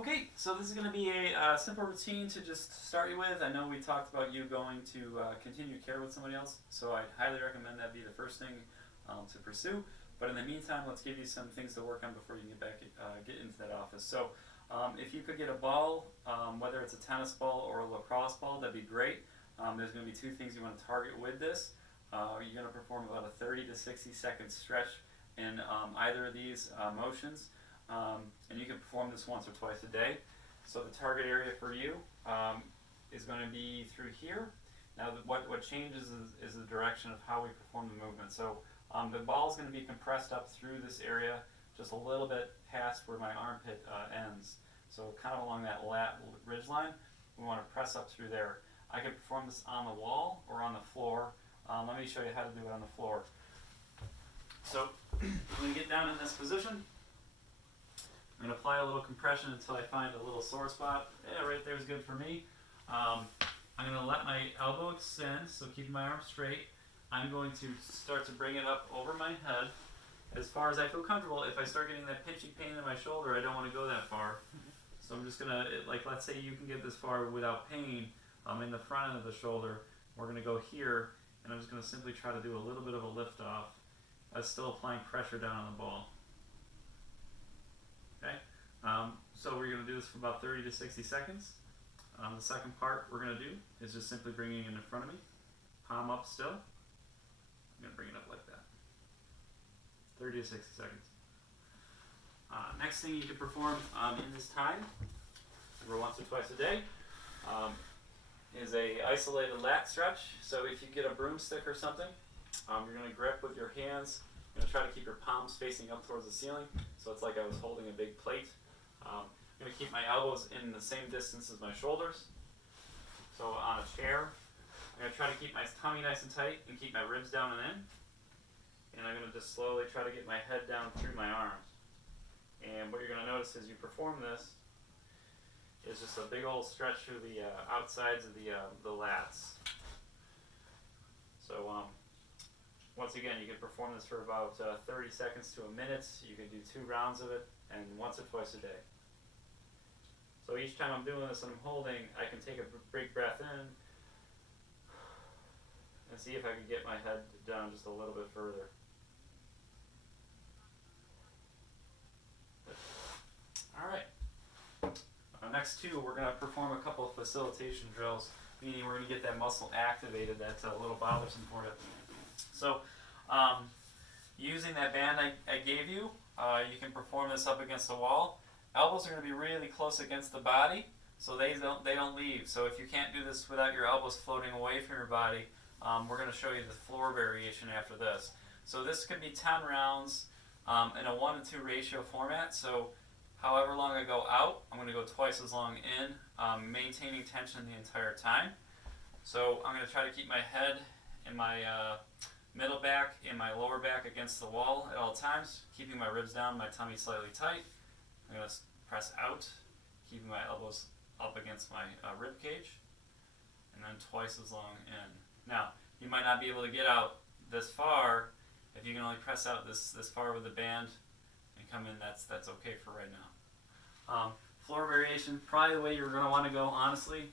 Okay, so this is going to be a simple routine to just start you with. I know we talked about you going to continue care with somebody else, so I highly recommend that be the first thing to pursue. But in the meantime, let's give you some things to work on before you get into that office. So if you could get a ball, whether it's a tennis ball or a lacrosse ball, that'd be great. There's going to be two things you want to target with this. You're going to perform about a 30 to 60 second stretch in either of these motions. And you can perform this once or twice a day. So the target area for you is going to be through here. Now what changes is the direction of how we perform the movement. So the ball is going to be compressed up through this area just a little bit past where my armpit ends. So kind of along that lat ridge line, we want to press up through there. I can perform this on the wall or on the floor. Let me show you how to do it on the floor. So I'm going to get down in this position. I'm going to apply a little compression until I find a little sore spot. Yeah, right there is good for me. I'm going to let my elbow extend, so keeping my arm straight. I'm going to start to bring it up over my head as far as I feel comfortable. If I start getting that pinching pain in my shoulder, I don't want to go that far. So I'm just going to, like, let's say you can get this far without pain in the front end of the shoulder. We're going to go here, and I'm just going to simply try to do a little bit of a lift off. I'm still applying pressure down on the ball. Okay, so we're going to do this for about 30 to 60 seconds. The second part we're going to do is just simply bringing it in front of me, palm up still. I'm going to bring it up like that. 30 to 60 seconds. Next thing you can perform in this time, over once or twice a day, is a isolated lat stretch. So if you get a broomstick or something, you're going to grip with your hands. You're going to try to keep your palms facing up towards the ceiling, so it's like I was holding a big plate. I'm going to keep my elbows in the same distance as my shoulders. So on a chair, I'm going to try to keep my tummy nice and tight and keep my ribs down and in. And I'm going to just slowly try to get my head down through my arms. And what you're going to notice as you perform this is just a big old stretch through the outsides of the lats. So once again, you can perform this for about 30 seconds to a minute. You can do 2 rounds of it, and once or twice a day. So each time I'm doing this and I'm holding, I can take a big breath in and see if I can get my head down just a little bit further. All right. Next two, we're going to perform a couple of facilitation drills, meaning we're going to get that muscle activated that's a little bothersome for you. So using that band I gave you, you can perform this up against the wall. Elbows are going to be really close against the body, so they don't leave. So if you can't do this without your elbows floating away from your body, we're going to show you the floor variation after this. So this could be 10 rounds in a 1-to-2 ratio format. So however long I go out, I'm going to go twice as long in, maintaining tension the entire time. So I'm going to try to keep my head and my middle back and my lower back against the wall at all times, keeping my ribs down, my tummy slightly tight. I'm going to press out, keeping my elbows up against my rib cage, and then twice as long in. Now, you might not be able to get out this far. If you can only press out this far with the band and come in, that's okay for right now. Floor variation, probably the way you're going to want to go, honestly.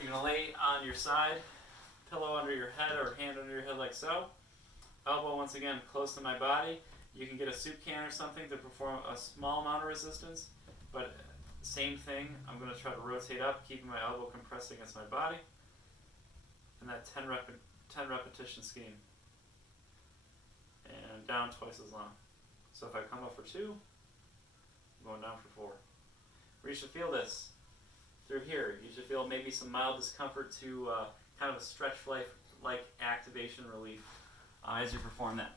You're going to lay on your side, pillow under your head or hand under your head like so. Elbow once again close to my body. You can get a soup can or something to perform a small amount of resistance, but same thing. I'm going to try to rotate up, keeping my elbow compressed against my body. And that 10 repetition scheme. And down twice as long. So if I come up for 2, I'm going down for 4. Where you should feel this through here. You should feel maybe some mild discomfort to kind of a stretch like activation relief as you perform that.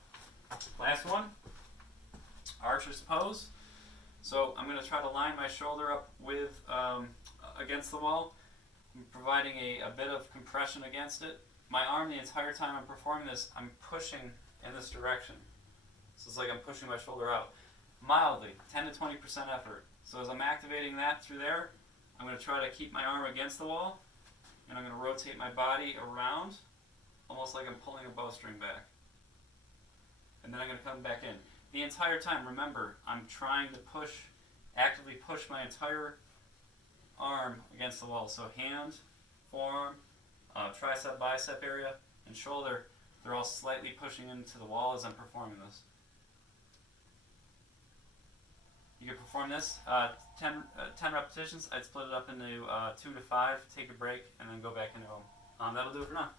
Last one, archer's pose. So I'm going to try to line my shoulder up with against the wall. I'm providing a bit of compression against it. My arm, the entire time I'm performing this, I'm pushing in this direction. So it's like I'm pushing my shoulder out. Mildly, 10 to 20% effort. So as I'm activating that through there, I'm going to try to keep my arm against the wall, and I'm going to rotate my body around, almost like I'm pulling a bowstring back. And then I'm going to come back in. The entire time, remember, I'm trying to push actively push my entire arm against the wall. So hand, forearm, tricep, bicep area, and shoulder, they're all slightly pushing into the wall as I'm performing this. You can perform this 10 repetitions. I'd split it up into 2 to 5, take a break, and then go back into them. That'll do it for now.